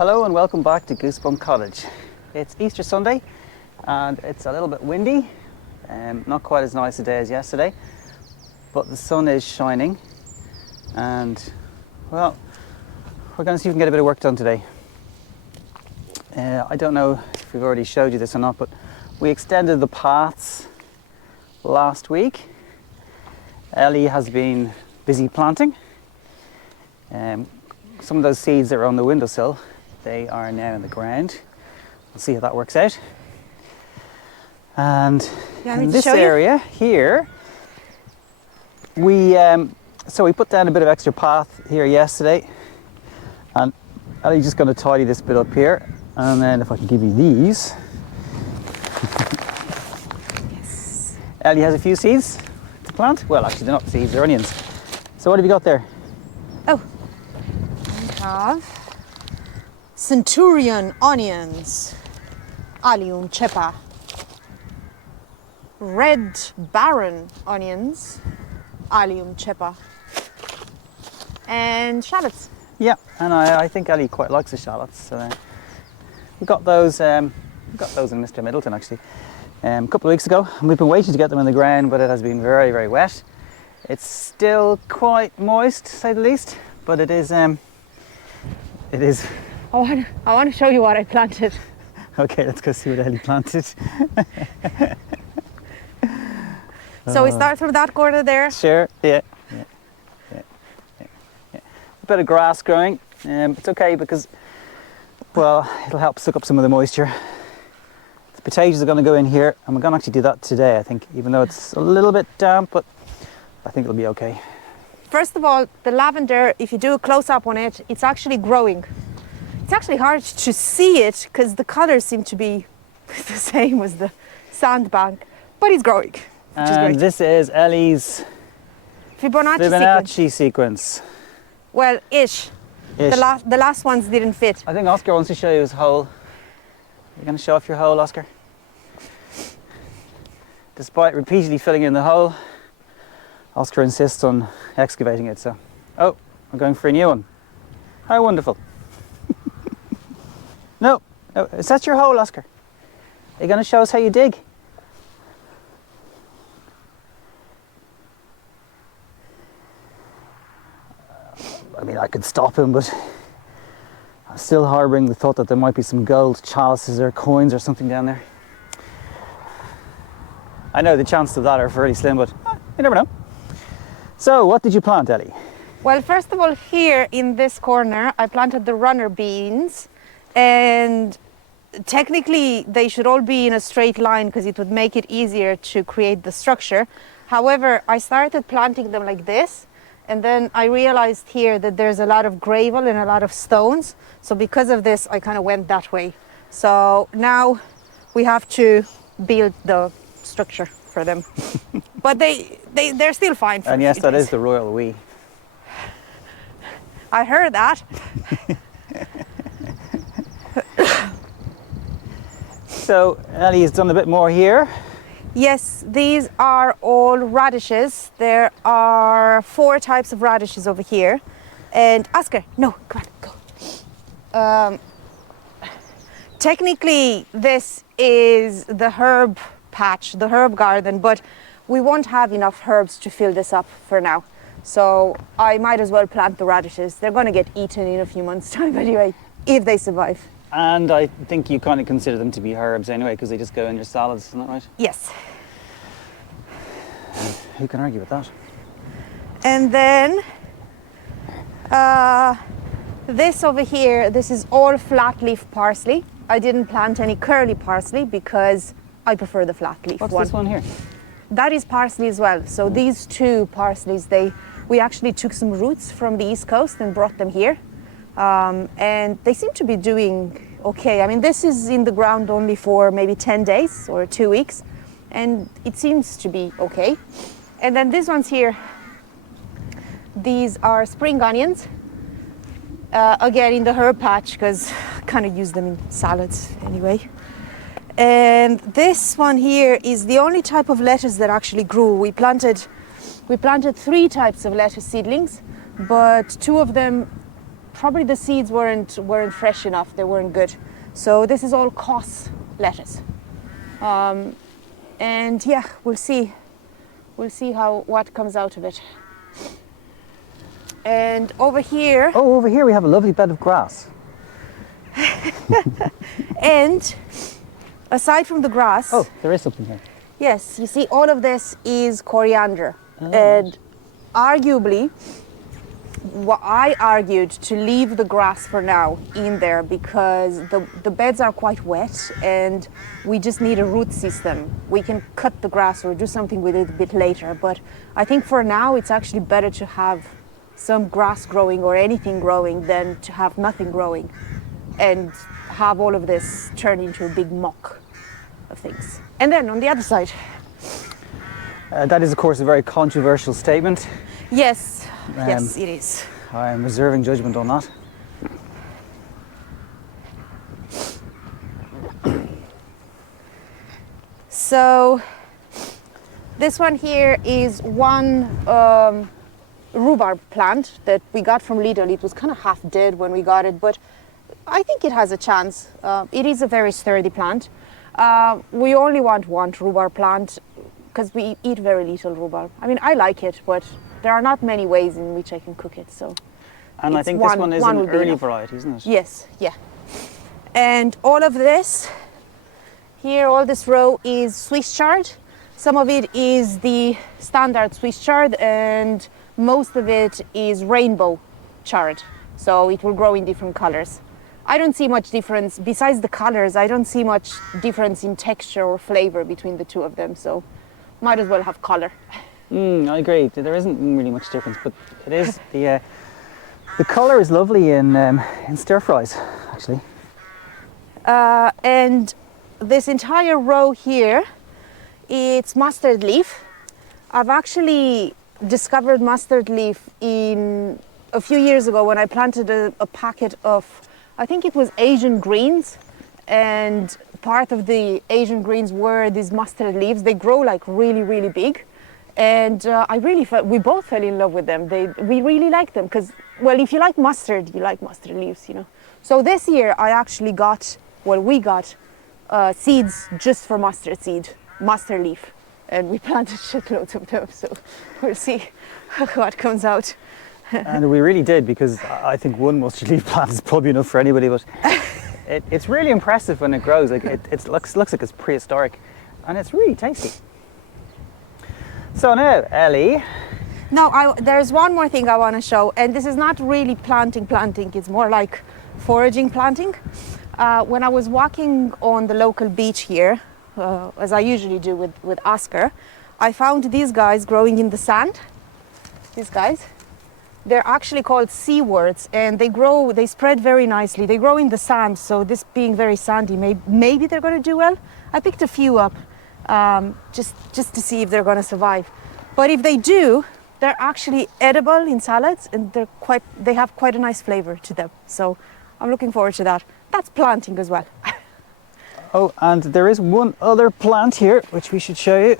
Hello and welcome back to Goosebump Cottage. It's Easter Sunday and it's a little bit windy, not quite as nice a day as yesterday, but the sun is shining and, well, we're going to see if we can get a bit of work done today. I don't know if we've already showed you this or not, but we extended the paths last week. Ellie has been busy planting. Some of those seeds that are on the windowsill, they are now in the ground. We'll see how that works out. And in this area here, we put down a bit of extra path here yesterday, and Ellie's just going to tidy this bit up here. And then if I can give you these. Yes. Ellie has a few seeds to plant. Well, actually they're not seeds, they're onions. So what have you got there? Oh, we have Centurion onions, Allium cepa, Red Baron onions, Allium cepa, and shallots. Yeah, and I think Ellie quite likes the shallots. So we got those in Mr. Middleton actually a couple of weeks ago, and we've been waiting to get them in the ground, but it has been very, very wet. It's still quite moist, to say the least, but it is. I want to show you what I planted. Okay, let's go see what Ellie planted. So we start from that corner there. Sure, yeah. A bit of grass growing. It's okay because, well, it'll help suck up some of the moisture. The potatoes are going to go in here, and we're going to actually do that today, I think, even though it's a little bit damp, but I think it'll be okay. First of all, the lavender, if you do a close-up on it, it's actually growing. It's actually hard to see it because the colours seem to be the same as the sandbank, but it's growing, which is great. This is Ellie's Fibonacci sequence. Well, ish. The last ones didn't fit. I think Oscar wants to show you his hole. You're going to show off your hole, Oscar? Despite repeatedly filling in the hole, Oscar insists on excavating it, so... Oh, I'm going for a new one. How wonderful. No, is that your hole, Oscar? Are you going to show us how you dig? I mean, I could stop him, but I'm still harbouring the thought that there might be some gold chalices or coins or something down there. I know the chances of that are fairly slim, but you never know. So, what did you plant, Ellie? Well, first of all, here in this corner, I planted the runner beans, and technically they should all be in a straight line because it would make it easier to create the structure. However, I started planting them like this, and then I realized here that there's a lot of gravel and a lot of stones. So because of this, I kind of went that way. So now we have to build the structure for them. But they're still fine. And yes, that is the royal we. I heard that. So Ellie has done a bit more here. Yes, these are all radishes. There are 4 types of radishes over here. And Oscar, no, come on, go. Technically, this is the herb patch, the herb garden, but we won't have enough herbs to fill this up for now. So I might as well plant the radishes. They're going to get eaten in a few months' time anyway, if they survive. And I think you kind of consider them to be herbs anyway, because they just go in your salads, isn't that right? Yes. And who can argue with that? And then this over here, this is all flat leaf parsley. I didn't plant any curly parsley because I prefer the flat leaf one. What's this one here? That is parsley as well. So these 2 parsleys, we actually took some roots from the East Coast and brought them here. And they seem to be doing okay. I mean, this is in the ground only for maybe 10 days or 2 weeks, and it seems to be okay. And then these ones here, these are spring onions. Again, in the herb patch, because I kind of use them in salads anyway. And this one here is the only type of lettuce that actually grew. We planted 3 types of lettuce seedlings, but 2 of them probably the seeds weren't fresh enough. They weren't good. So this is all Cos lettuce. And yeah, we'll see what comes out of it. And over here. Oh, over here we have a lovely bed of grass. And aside from the grass. Oh, there is something here. Yes, you see, all of this is coriander. Oh, and arguably, I argued to leave the grass for now in there because the beds are quite wet and we just need a root system. We can cut the grass or do something with it a bit later, but I think for now it's actually better to have some grass growing or anything growing than to have nothing growing and have all of this turn into a big muck of things. And then on the other side. That is, of course, a very controversial statement. Yes, yes, it is. I am reserving judgment on that. So this one here is one rhubarb plant that we got from Lidl. It was kind of half dead when we got it, but I think it has a chance. It is a very sturdy plant. We only want one rhubarb plant because we eat very little rhubarb. I mean, I like it, but there are not many ways in which I can cook it. So, and I think this one is an early variety, isn't it? Yes, yeah. And all of this here, all this row is Swiss chard. Some of it is the standard Swiss chard, and most of it is rainbow chard. So it will grow in different colors. I don't see much difference, besides the colors, I don't see much difference in texture or flavor between the two of them, so might as well have color. I agree, there isn't really much difference, but it is, the color is lovely in stir fries, actually. And this entire row here, it's mustard leaf. I've actually discovered mustard leaf a few years ago when I planted a packet of, I think it was Asian greens, and part of the Asian greens were these mustard leaves. They grow like really, really big, and we both fell in love with them. We really like them because, well, if you like mustard, you like mustard leaves, you know. So this year we got seeds just for mustard leaf, and we planted shitloads of them. So we'll see what comes out. And we really did, because I think one mustard leaf plant is probably enough for anybody, but it's really impressive when it grows. Like it looks like it's prehistoric, and it's really tasty. So now, Ellie. No, there's one more thing I want to show, and this is not really planting, it's more like foraging planting. When I was walking on the local beach here, as I usually do with Oscar, I found these guys growing in the sand. These guys. They're actually called Seawards, and they spread very nicely. They grow in the sand, so this being very sandy, maybe they're going to do well. I picked a few up just to see if they're going to survive. But if they do, they're actually edible in salads, and they have quite a nice flavor to them. So I'm looking forward to that. That's planting as well. Oh, and there is one other plant here, which we should show you.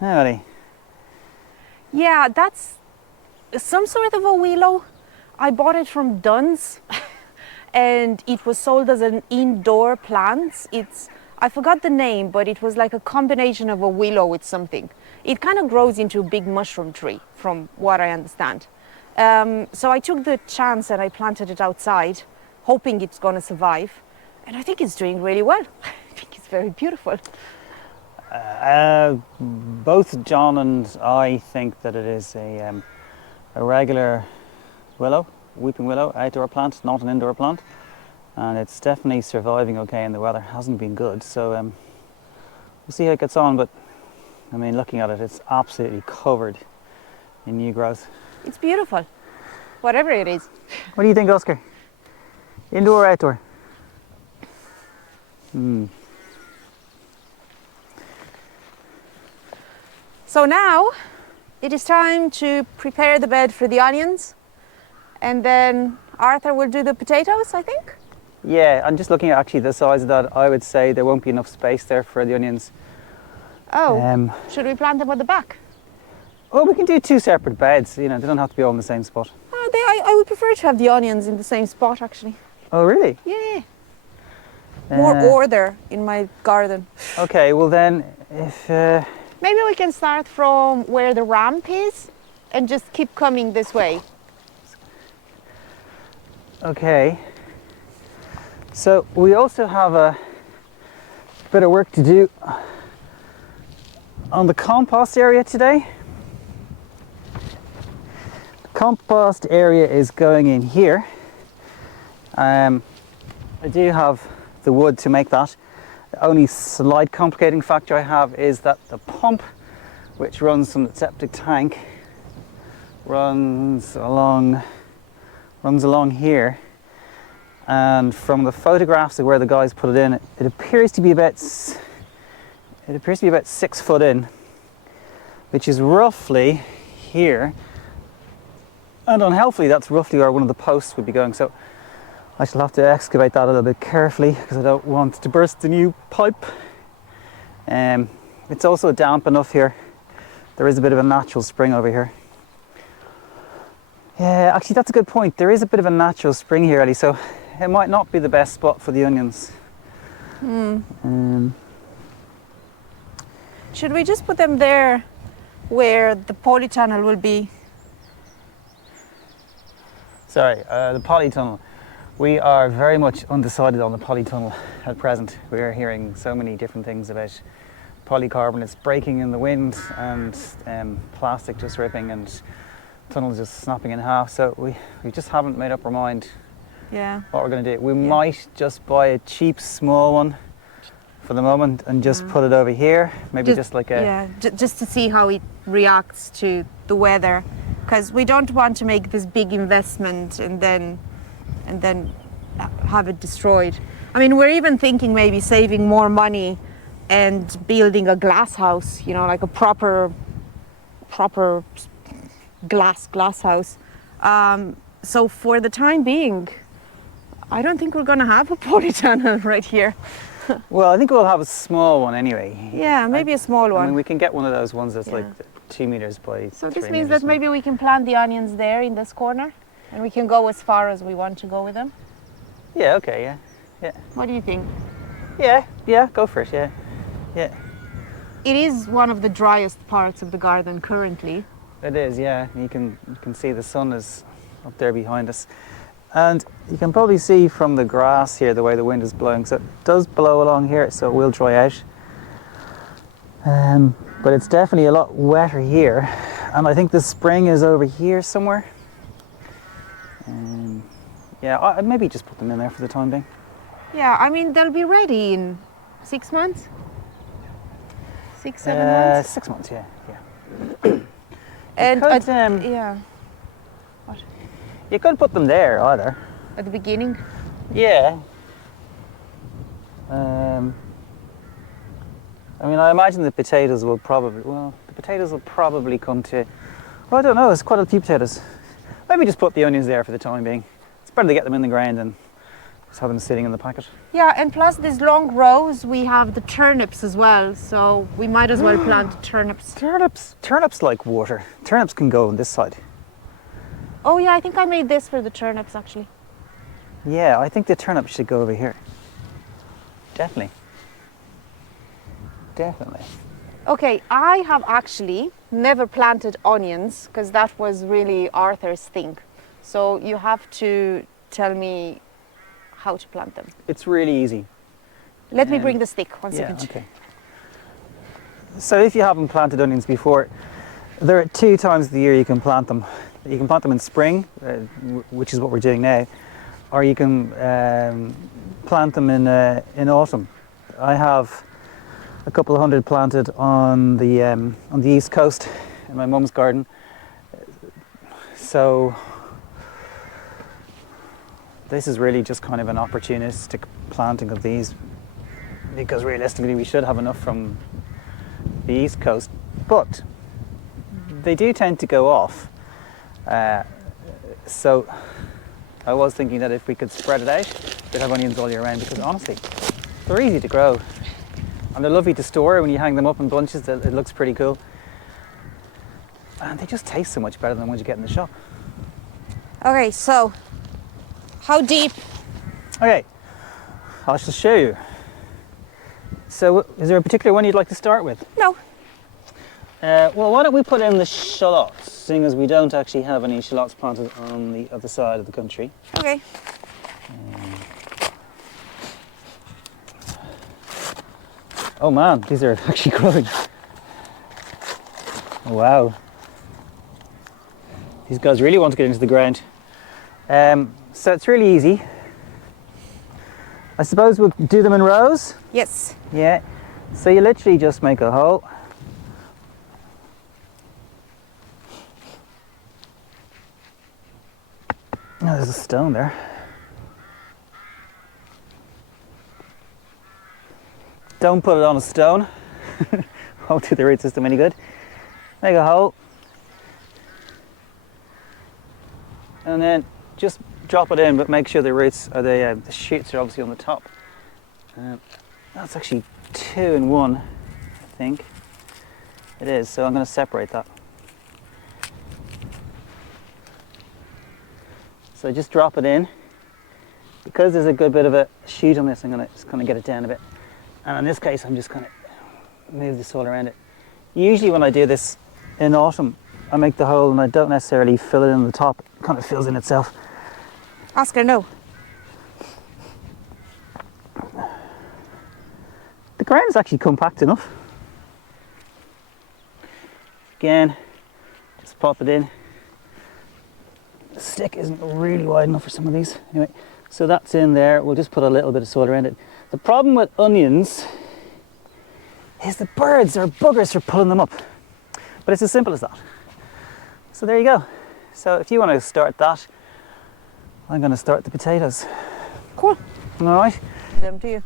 Howdy. Yeah, that's some sort of a willow. I bought it from Dunn's and it was sold as an indoor plant. I forgot the name, but it was like a combination of a willow with something. It kind of grows into a big mushroom tree, from what I understand. So I took the chance and I planted it outside, hoping it's going to survive. And I think it's doing really well. I think it's very beautiful. Both John and I think that it is a regular willow, weeping willow, outdoor plant, not an indoor plant, and it's definitely surviving okay, and the weather hasn't been good, so we'll see how it gets on. But I mean, looking at it, it's absolutely covered in new growth. It's beautiful, whatever it is. What do you think, Oscar? Indoor or outdoor? So now it is time to prepare the bed for the onions, and then Arthur will do the potatoes, I think. Yeah, I'm just looking at actually the size of that. I would say there won't be enough space there for the onions. Oh, should we plant them at the back? Oh, we can do 2 separate beds. You know, they don't have to be all in the same spot. I would prefer to have the onions in the same spot, actually. Oh, really? Yeah. More order in my garden. Okay, well then, if... Maybe we can start from where the ramp is and just keep coming this way. Okay. So we also have a bit of work to do on the compost area today. The compost area is going in here. I do have the wood to make that. The only slight complicating factor I have is that the pump, which runs from the septic tank, runs along here, and from the photographs of where the guys put it in, it appears to be about 6 foot in, which is roughly here, and unhealthily that's roughly where one of the posts would be going. So I shall have to excavate that a little bit carefully because I don't want to burst the new pipe. It's also damp enough here. There is a bit of a natural spring over here. Yeah, actually that's a good point. There is a bit of a natural spring here, Ellie, so it might not be the best spot for the onions. Should we just put them there where the polytunnel will be? Sorry, the polytunnel. We are very much undecided on the polytunnel at present. We are hearing so many different things about polycarbonates breaking in the wind and plastic just ripping and tunnels just snapping in half. So we just haven't made up our mind what we're going to do. We might just buy a cheap small one for the moment and just put it over here. Maybe just like a... Yeah, just to see how it reacts to the weather. Because we don't want to make this big investment and then have it destroyed. I mean, we're even thinking maybe saving more money and building a glass house, you know, like a proper glass house. So for the time being, I don't think we're going to have a polytunnel right here. Well, I think we'll have a small one anyway. Yeah, maybe a small one. I mean, we can get one of those ones that's like 2 meters by 3 So meters. this means that maybe we can plant the onions there in this corner and we can go as far as we want to go with them. Yeah, okay, yeah. What do you think? Yeah, go for it, yeah. It is one of the driest parts of the garden currently. It is, yeah. You can see the sun is up there behind us. And you can probably see from the grass here the way the wind is blowing. So it does blow along here, so it will dry out. But it's definitely a lot wetter here. And I think the spring is over here somewhere. Yeah, I'd maybe just put them in there for the time being. Yeah, I mean, they'll be ready in 6 months? 6, 7 months? 6 months, yeah. And What? You could put them there either. At the beginning? Yeah. I mean, I imagine the potatoes will probably come to, well, I don't know, it's quite a few potatoes. Maybe just put the onions there for the time being. It's better to get them in the ground than just have them sitting in the packet. Yeah, and plus these long rows, we have the turnips as well, so we might as well plant turnips. Turnips like water. Turnips can go on this side. Oh yeah, I think I made this for the turnips actually. Yeah, I think the turnips should go over here. Definitely. Okay, I have actually never planted onions because that was really Arthur's thing. So you have to tell me how to plant them. It's really easy. Let me bring the stick, one second. Okay. So if you haven't planted onions before, there are 2 times of the year you can plant them. You can plant them in spring, which is what we're doing now, or you can plant them in autumn. I have a couple of hundred planted on the east coast in my mum's garden. So this is really just kind of an opportunistic planting of these, because realistically we should have enough from the east coast, but they do tend to go off. So I was thinking that if we could spread it out, we'd have onions all year round, because honestly, they're easy to grow. I And they're lovely to store when you hang them up in bunches. It looks pretty cool. And they just taste so much better than the ones you get in the shop. Okay, so how deep? Okay, I shall show you. So is there a particular one you'd like to start with? No. Well, why don't we put in the shallots, seeing as we don't actually have any shallots planted on the other side of the country. Okay. Oh man, these are actually growing. Wow. These guys really want to get into the ground. So it's really easy. I suppose we'll do them in rows. Yes. Yeah. So you literally just make a hole. Oh, there's a stone there. Don't put it on a stone. Won't do the root system any good. Make a hole. And then just drop it in, but make sure the roots are the shoots are obviously on the top. That's actually 2 in 1, I think. It is, so I'm going to separate that. So just drop it in. Because there's a good bit of a shoot on this, I'm going to just kind of get it down a bit. And in this case, I'm just going to move this all around it. Usually when I do this in autumn, I make the hole and I don't necessarily fill it in the top. It kind of fills in itself. Oscar, no. The ground is actually compact enough. Again, just pop it in. The stick isn't really wide enough for some of these. Anyway, so that's in there. We'll just put a little bit of soil around it. The problem with onions is the birds are buggers for pulling them up. But it's as simple as that. So there you go. So if you want to start that, I'm going to start the potatoes. Cool. All right? Them to you.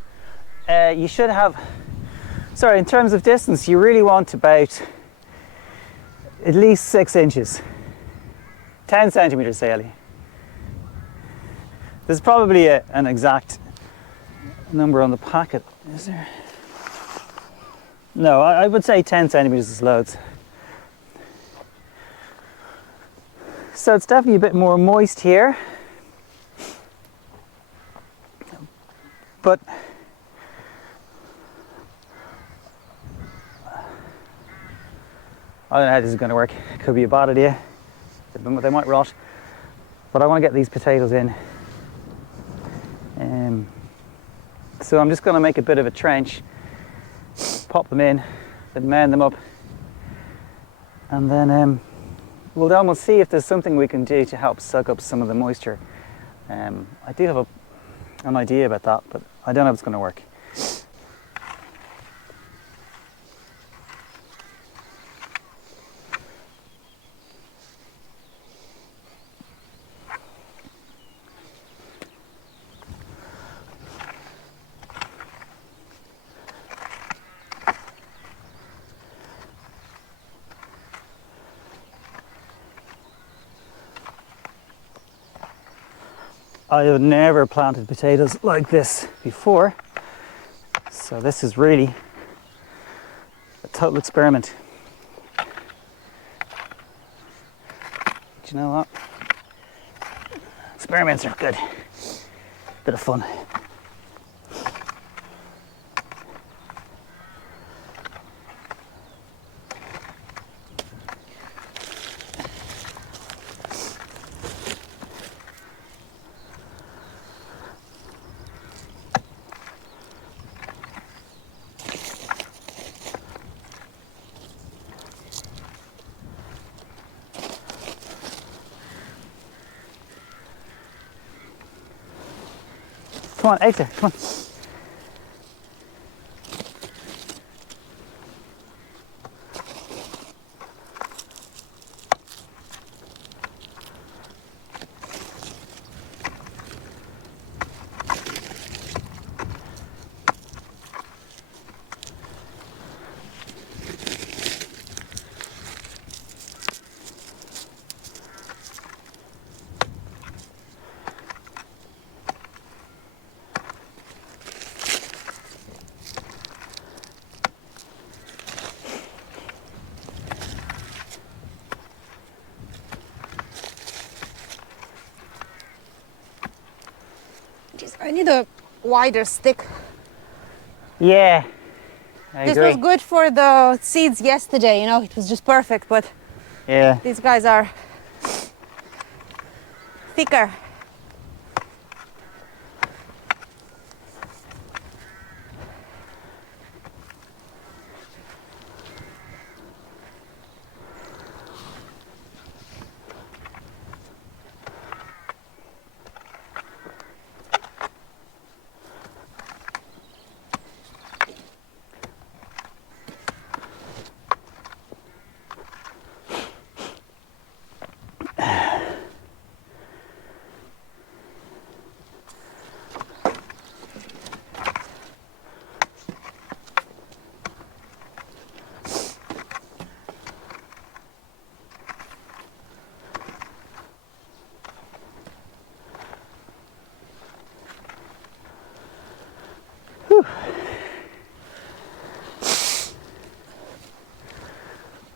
You should have, sorry, in terms of distance, you really want about at least 6 inches. 10 centimeters, say, Ellie. There's probably an exact number on the packet, is there? No, I would say 10 centimeters is loads. So it's definitely a bit more moist here. But I don't know how this is going to work. It could be a bad idea. They might rot. But I want to get these potatoes in. So I'm just going to make a bit of a trench, pop them in, then man them up, and then we'll see if there's something we can do to help soak up some of the moisture. I do have an idea about that, but I don't know if it's going to work. I have never planted potatoes like this before, so this is really a total experiment. Do you know what? Experiments are good. Bit of fun. Come on, out there, come on. I need a wider stick. Yeah, I This agree. was good for the seeds yesterday, you know, it was just perfect, but Yeah. these guys are thicker.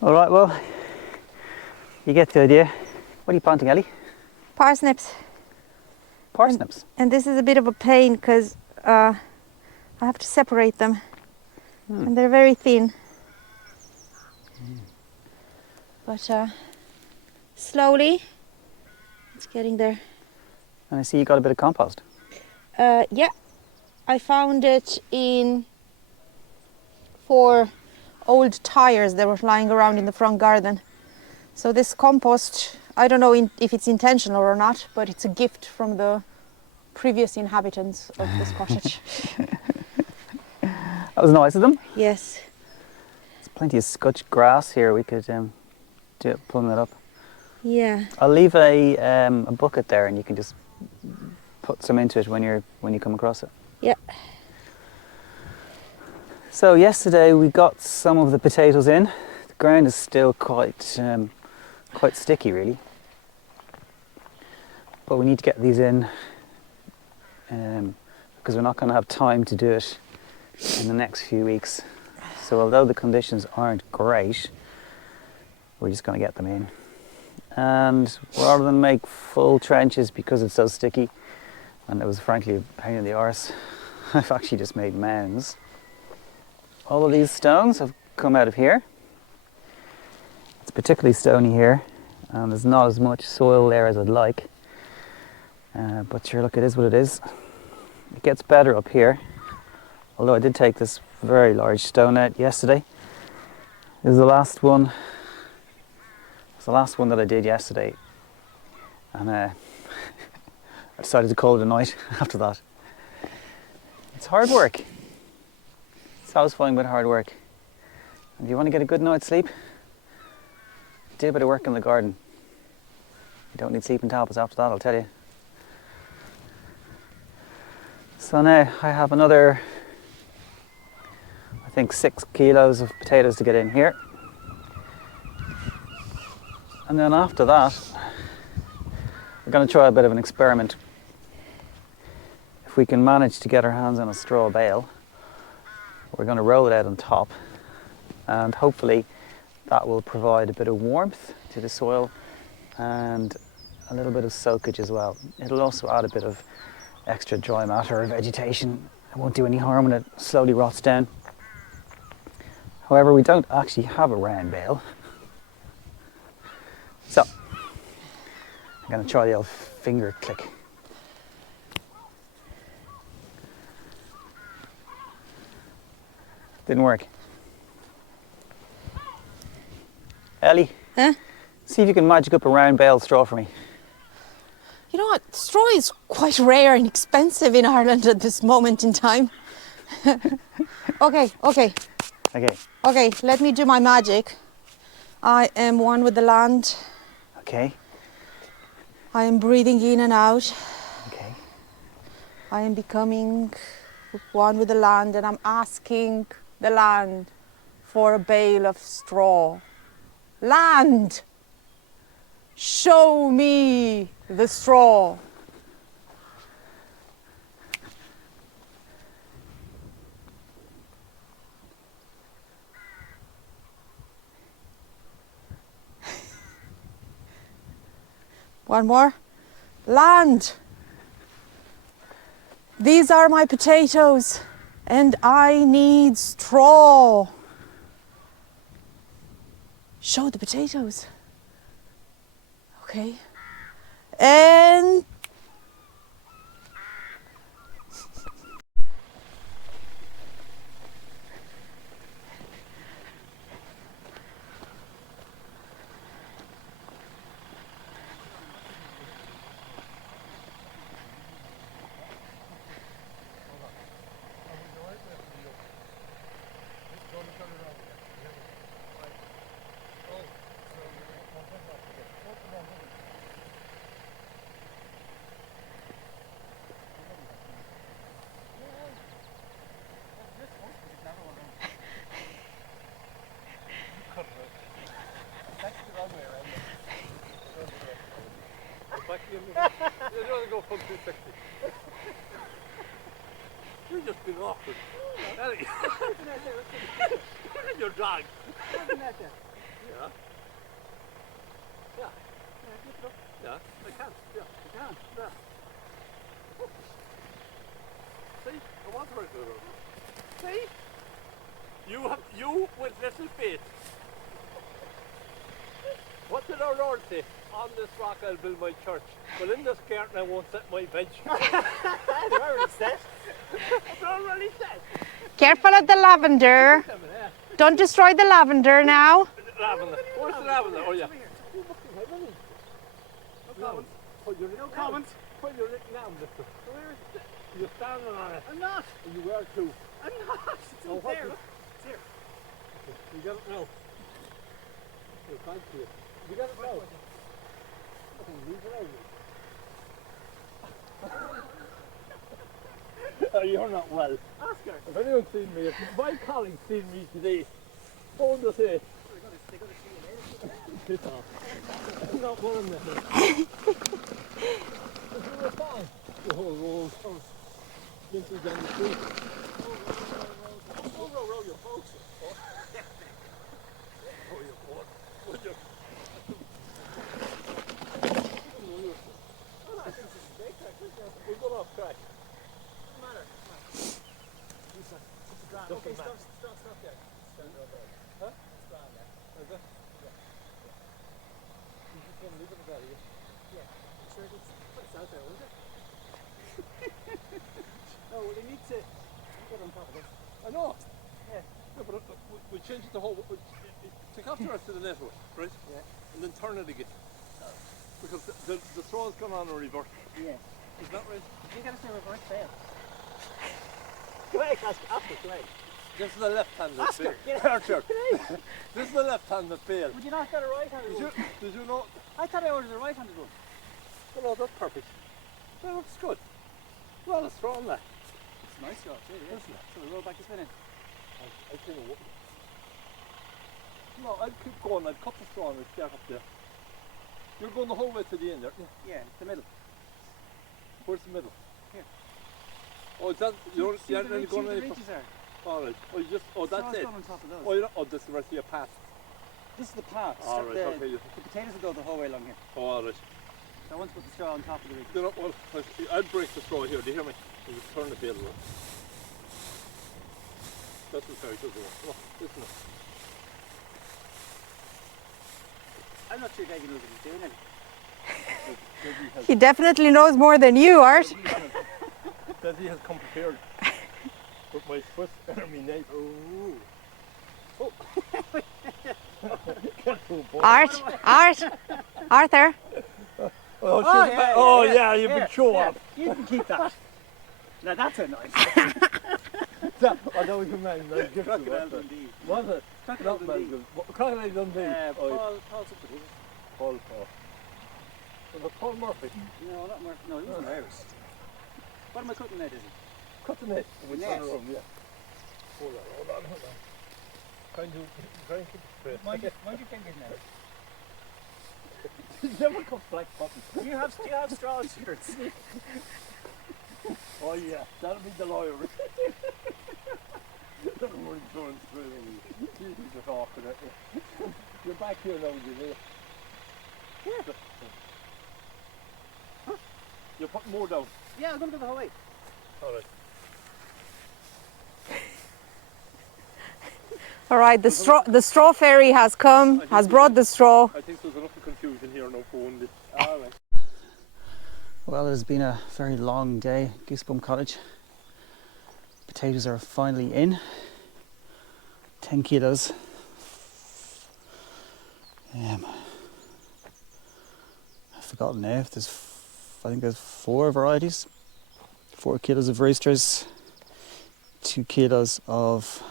All right, well, you get the idea. What are you planting, Ellie? Parsnips. Parsnips. And this is a bit of a pain because I have to separate them. And they're very thin. But slowly, it's getting there. And I see you got a bit of compost. Yeah, I found it in 4 old tires that were lying around in the front garden. So this compost, I don't know if it's intentional or not, but it's a gift from the previous inhabitants of this cottage. That was nice of them. Yes. There's plenty of scotch grass here. We could do it, pulling it up. Yeah. I'll leave a bucket there, and you can just put some into it when you come across it. Yeah. So yesterday we got some of the potatoes in. The ground is still quite sticky, really. But we need to get these in because we're not going to have time to do it in the next few weeks. So although the conditions aren't great, we're just going to get them in. And rather than make full trenches because it's so sticky, and it was frankly a pain in the arse, I've actually just made mounds. All of these stones have come out of here. It's particularly stony here, and there's not as much soil there as I'd like. But sure, look, it is what it is. It gets better up here. Although I did take this very large stone out yesterday. It was the last one. It was the last one that I did yesterday, and I decided to call it a night after that. It's hard work. It's satisfying but hard work. And if you want to get a good night's sleep, do a bit of work in the garden. You don't need sleeping tablets after that, I'll tell you. So now I have another, I think 6 kilos of potatoes to get in here. And then after that, we're going to try a bit of an experiment. If we can manage to get our hands on a straw bale, we're going to roll it out on top, and hopefully that will provide a bit of warmth to the soil and a little bit of soakage as well. It'll also add a bit of extra dry matter or vegetation. It won't do any harm when it slowly rots down. However, we don't actually have a round bale. So, I'm going to try the old finger click. Didn't work. Ellie, Huh? see if you can magic up a round bale straw for me. You know what? Straw is quite rare and expensive in Ireland at this moment in time. Okay. Okay, Let me do my magic. I am one with the land. okay, I am breathing in and out. okay. I am becoming one with the land, and I'm asking the land for a bale of straw. Land! Show me the straw. One more. Land! These are my potatoes, and I need straw. Show the potatoes. Okay. And You don't want to go full 260. You're just being awkward. Ellie. Look at your dog. Yeah. Yeah. Yeah, I can. Yeah, I can. Yeah. See? I want to work with her. See? You with little faith. What did our Lord say? On this rock I'll build my church. Well, in this garden I won't set my bench. They're already set. They're already set. careful of the lavender. Don't destroy the lavender now. Lavender. Where's the lavender? Oh, yeah. No comments. Put your little lavender. You're standing on it. I'm not. You were too. I'm not. It's Oh, up what there. the- Look. It's here. You got it now. You're thank you. You got it now. Leave it out. Oh, you're not well. Oscar. If anyone's seen me, if my colleagues seen me today, phone to say. They're gonna see you later. Piss off. I'm not one of them. If you were fine, the whole roll comes into down the street. Row, your folks. Oh, your boat. Would you? We're going off track. Doesn't matter. Okay, stop there. Stand over there. Huh? Stand there. Is it? Yeah. You just want to leave it at that, are you? Yeah. Sure, it's out there, won't it? No, well, they need to get on top of this. I know. Yeah. No, but we change it the whole. Take off the rest of the network, right? Yeah. And then turn it again. Because the throw's gone on a reverse. Yeah. Is that right? You gotta say reverse fail. Go ahead, Oscar, go ahead. This is the left-handed Oscar, fail. get out. Archer. This is the left-handed fail. Would you not get a right-handed one? Did you know? I thought I ordered a right-handed one. Oh, no, that's perfect. That looks good. Well, it's thrown that. It's a nice job, too, yeah. Isn't it? So we roll back the spin in. I think it would. No, I'd keep going. I'd cut the straw and I'd start up there. You're going the whole way to the end there. Yeah, the middle. Where's the middle? Here. Oh, is that you're See not the really going the any? ridges are. All right. Oh, you just. Oh, that's Straw's it. gone on top of those. Oh, you know. Oh, this is the rest of your path. This is the path. All right. the, Okay. the potatoes will go the whole way along here. Oh, all right. So I want to put the straw on top of the ridge. You know what? I'd break the straw here. Do you hear me? And just turn the bale around. That's what I should do. Oh, listen. I'm not sure David knows what he's doing anyway. He definitely knows more than you, Art. Says he has come prepared with my Swiss Army knife. Oh. Arthur. Oh, Oh, yeah, you've been show off. You can keep that. Now that's a nice. I know what you mean. Crocodile Dundee. Was it? Crocodile Dundee. Crocodile Dundee. Paul something, is it? Paul. Was it Paul Murphy? No, not Murphy. No, he wasn't Irish. What am I cutting net, is it? Cut the net. Net. Yeah. Hold on. Try and keep it straight. Mind your fingers now. It never comes black button. Do you have straw shirts? Oh yeah, that'll be the lawyer. That'll run insurance straight over you. Jesus, you're talking at you. You're back here now, you You're putting more down. Yeah, I'm going to go the whole way. All right. All right, the straw fairy has come, has brought the straw. I think there's enough of confusion here now for one bit. All right. Well, it has been a very long day at Goosebump Cottage. Potatoes are finally in. 10 kilos. I've forgotten now if there's, I think there's 4 varieties. 4 kilos of roosters, 2 kilos of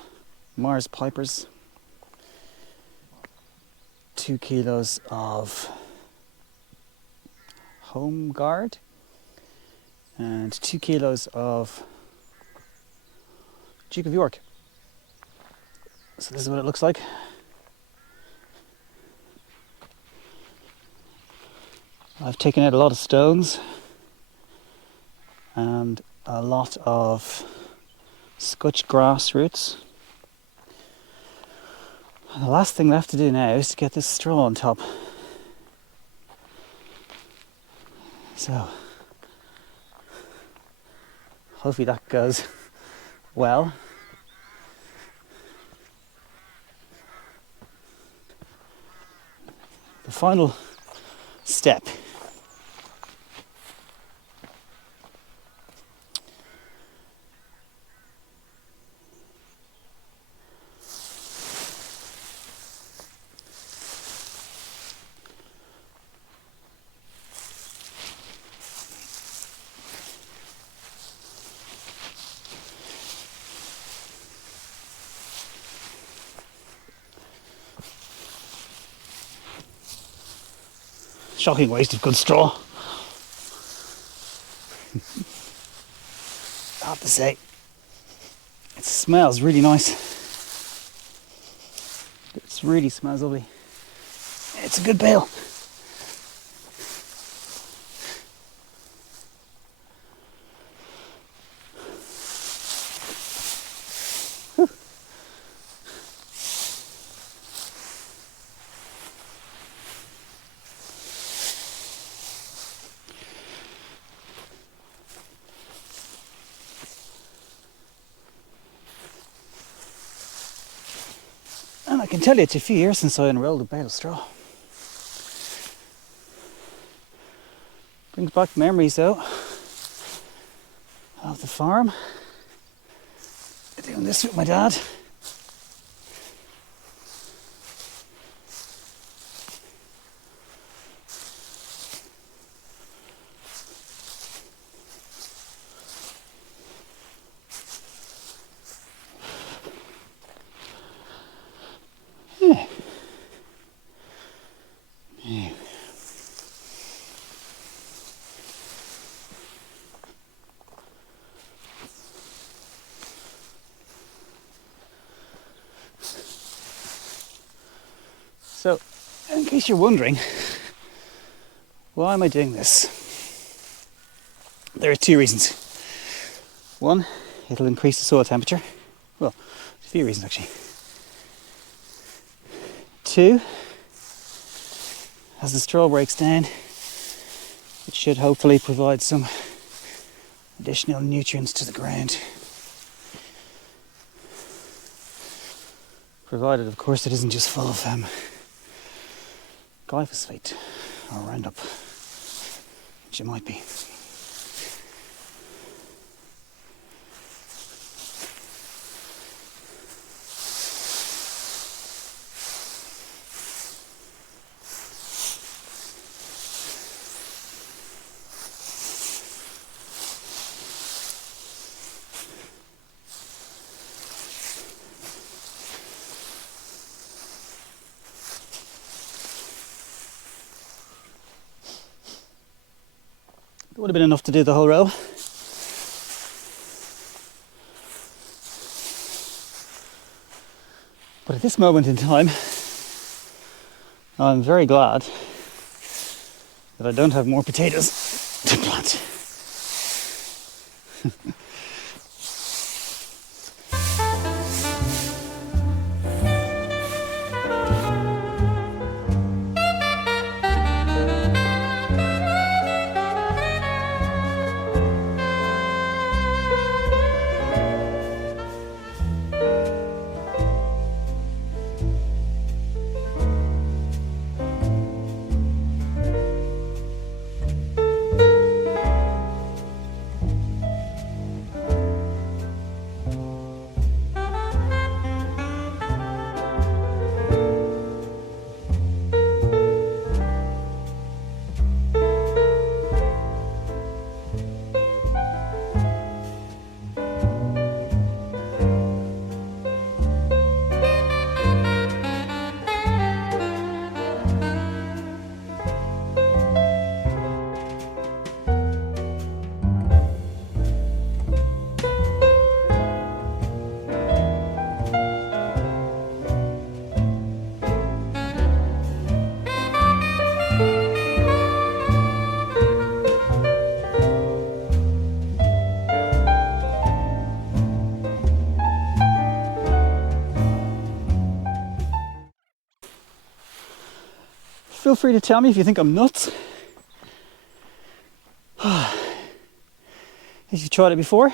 Mars Pipers, 2 kilos of Home Guard, and 2 kilos of Duke of York. So this is what it looks like. I've taken out a lot of stones and a lot of scotch grass roots. And the last thing left to do now is to get this straw on top. So hopefully that goes well. The final step shocking waste of good straw. I have to say, it smells really nice. It really smells lovely. It's a good bale. And I can tell you it's a few years since I unrolled a bale of straw. Brings back memories though of the farm. Doing this with my dad. So, in case you're wondering, why am I doing this? There are 2 reasons. 1, it'll increase the soil temperature. Well, a few reasons actually. 2, as the straw breaks down, it should hopefully provide some additional nutrients to the ground. Provided, of course, it isn't just full of glyphosate or Roundup, which it might be. It would have been enough to do the whole row. But at this moment in time, I'm very glad that I don't have more potatoes to plant. Feel free to tell me if you think I'm nuts. If you've tried it before,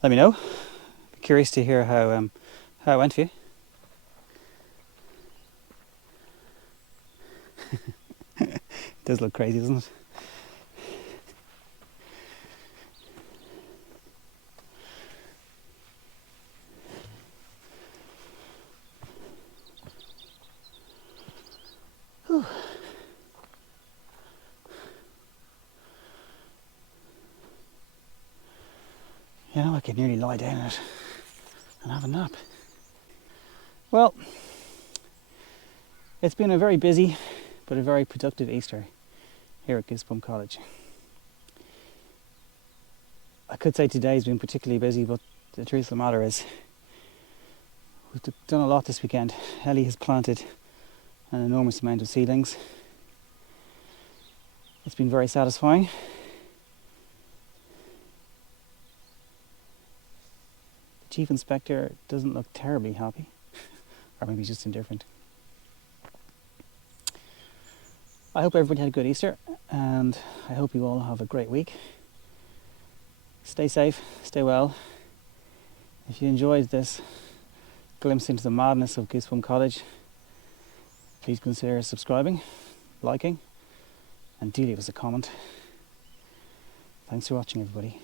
let me know. Be curious to hear how it went for you. It does look crazy, doesn't it? Whew. You know, I could nearly lie down in it and have a nap. Well, it's been a very busy but a very productive Easter here at Goosebump Cottage. I could say today's been particularly busy, but the truth of the matter is we've done a lot this weekend. Ellie has planted an enormous amount of seedlings. It's been very satisfying. The Chief Inspector doesn't look terribly happy, or maybe just indifferent. I hope everybody had a good Easter, and I hope you all have a great week. Stay safe, stay well. If you enjoyed this glimpse into the madness of Goosebump Cottage, please consider subscribing, liking, and do leave us a comment. Thanks for watching, everybody.